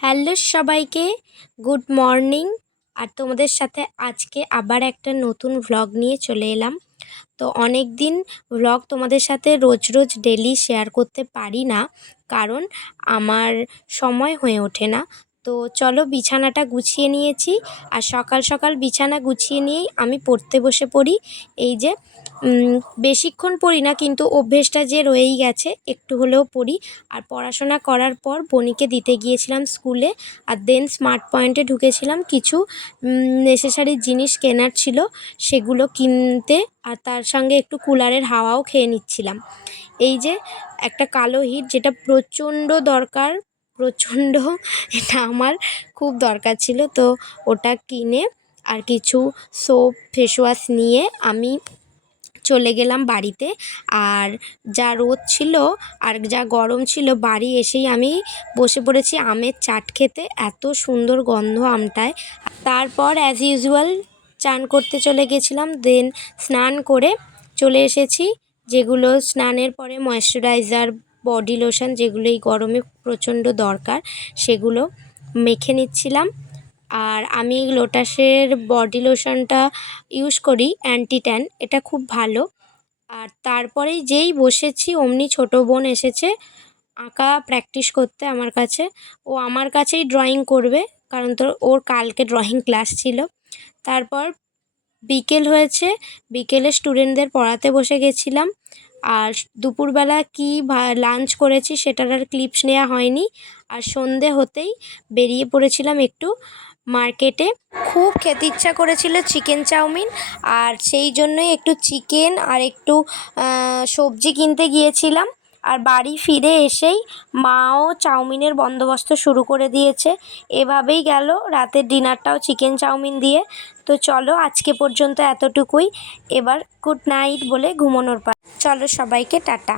Hello সবাইকে, good morning. আর তোমাদের সাথে আজকে আবার একটা নতুন ভ্লগ নিয়ে চলে এলাম। তো অনেক দিন ভ্লগ তোমাদের সাথে রোজ রোজ ডেলি শেয়ার করতে পারি না, কারণ আমার সময় হয়ে ওঠে না। তো চলো, বিছানাটা গুছিয়ে নিয়েছি, আর সকাল সকাল বিছানা গুছিয়ে নিয়েই আমি পড়তে বসে পড়ি। এই যে বেশিক্ষণ পড়ি না, কিন্তু অভ্যেসটা যে রয়েই গেছে, একটু হলেও পড়ি। আর পড়াশোনা করার পর বনিকে দিতে গিয়েছিলাম স্কুলে, আর দেন স্মার্ট পয়েন্টে ঢুকেছিলাম। কিছু নেসেসারি জিনিস কেনার ছিল, সেগুলো কিনতে, আর তার সঙ্গে একটু কুলারের হাওয়াও খেয়ে নিচ্ছিলাম। এই যে একটা কালো হিট, যেটা প্রচণ্ড দরকার, প্রচণ্ড, এটা আমার খুব দরকার ছিল। তো ওটা কিনে আর কিছু সোপ ফেস ওয়াশ নিয়ে আমি চলে গেলাম বাড়িতে। আর যা রোদ ছিল আর যা গরম ছিল, বাড়ি এসেই আমি বসে পড়েছি আমের চাট খেতে। এত সুন্দর গন্ধ আমটায়। তারপর অ্যাজ ইউজুয়াল চান করতে চলে গেছিলাম, দেন স্নান করে চলে এসেছি। যেগুলো স্নানের পরে ময়েশ্চারাইজার, বডি লোশন, যেগুলো এই গরমে প্রচণ্ড দরকার, সেগুলো মেখে নিচ্ছিলাম। আর আমি লোটাসের বডি লোশনটা ইউজ করি, অ্যান্টি ট্যান, এটা খুব ভালো। আর তারপরেই যেই বসেছি অমনি ছোটো বোন এসেছে আঁকা প্র্যাকটিস করতে আমার কাছে। ও আমার কাছেই ড্রয়িং করবে, কারণ ওর কালকে ড্রয়িং ক্লাস ছিল। তারপর বিকেল হয়েছে, বিকেলে স্টুডেন্টদের পড়াতে বসে গেছিলাম। আর দুপুরবেলা কী লাঞ্চ করেছি সেটার আর ক্লিপস নেওয়া হয়নি। আর সন্ধে হতেই বেরিয়ে পড়েছিলাম একটু মার্কেটে। খুব খেতে ইচ্ছা করেছিল চিকেন চাউমিন, আর সেই জন্যই একটু চিকেন আর একটু সবজি কিনতে গিয়েছিলাম। আর বাড়ি ফিরে এসেই মাও চাউমিনের বন্দোবস্ত শুরু করে দিয়েছে। এভাবেই গেল রাতের ডিনারটাও চিকেন চাউমিন দিয়ে। তো চলো, আজকে পর্যন্ত এতটুকুই। এবার গুড নাইট বলে ঘুমানোর পালা। চলো সবাইকে টাটা।